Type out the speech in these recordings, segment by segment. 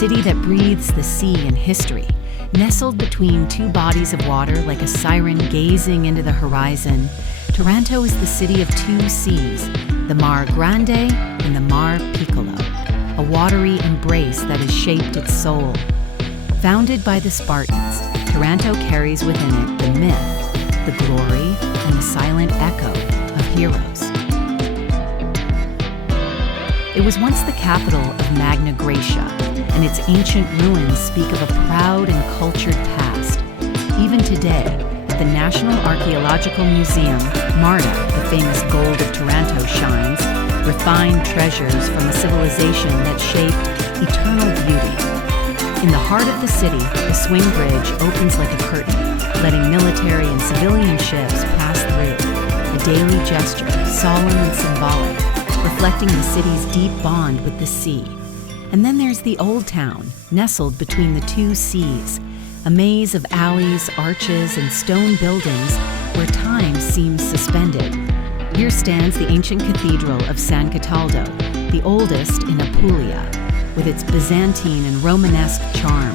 city that breathes the sea and history. Nestled between two bodies of water like a siren gazing into the horizon, Taranto is the city of two seas, the Mar Grande and the Mar Piccolo, a watery embrace that has shaped its soul. Founded by the Spartans, Taranto carries within it the myth, the glory, and the silent echo of heroes. It was once the capital of Magna Graecia, and its ancient ruins speak of a proud and cultured past. Even today, at the National Archaeological Museum, MArTA, the famous gold of Taranto, shines, refined treasures from a civilization that shaped eternal beauty. In the heart of the city, the swing bridge opens like a curtain, letting military and civilian ships pass through, a daily gesture, solemn and symbolic, reflecting the city's deep bond with the sea. And then there's the Old Town, nestled between the two seas, a maze of alleys, arches, and stone buildings where time seems suspended. Here stands the ancient cathedral of San Cataldo, the oldest in Apulia, with its Byzantine and Romanesque charm,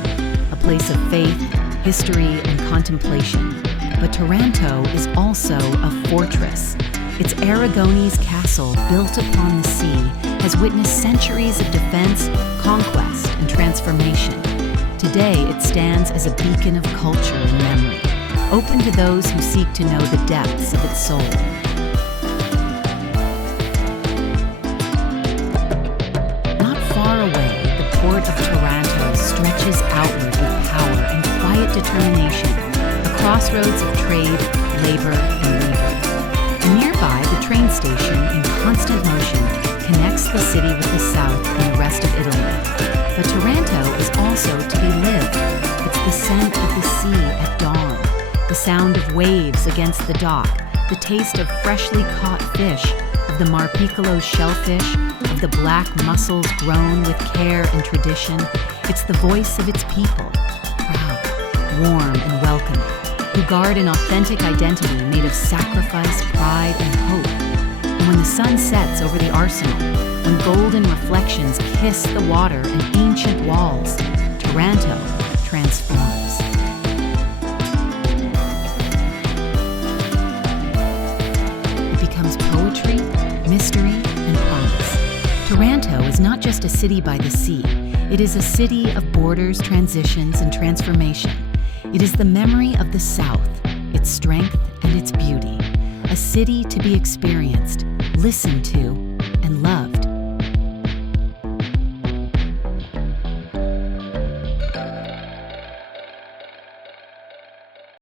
a place of faith, history, and contemplation. But Taranto is also a fortress. Its Aragonese Castle, built upon the sea, has witnessed centuries of defense, conquest, and transformation. Today, it stands as a beacon of culture and memory, open to those who seek to know the depths of its soul. Not far away, the port of Taranto stretches outward with power and quiet determination, a crossroads of trade, labor, and leisure. Nearby, the train station, in constant motion, connects the city with the south and the rest of Italy. But Taranto is also to be lived. It's the scent of the sea at dawn, the sound of waves against the dock, the taste of freshly caught fish, of the Mar Piccolo shellfish, of the black mussels grown with care and tradition. It's the voice of its people, proud, warm, and welcoming, who guard an authentic identity made of sacrifice, pride, and hope. And when the sun sets over the arsenal, when golden reflections kiss the water and ancient walls, Taranto transforms. It becomes poetry, mystery, and promise. Taranto is not just a city by the sea. It is a city of borders, transitions, and transformation. It is the memory of the South, its strength and its beauty, a city to be experienced, listened to,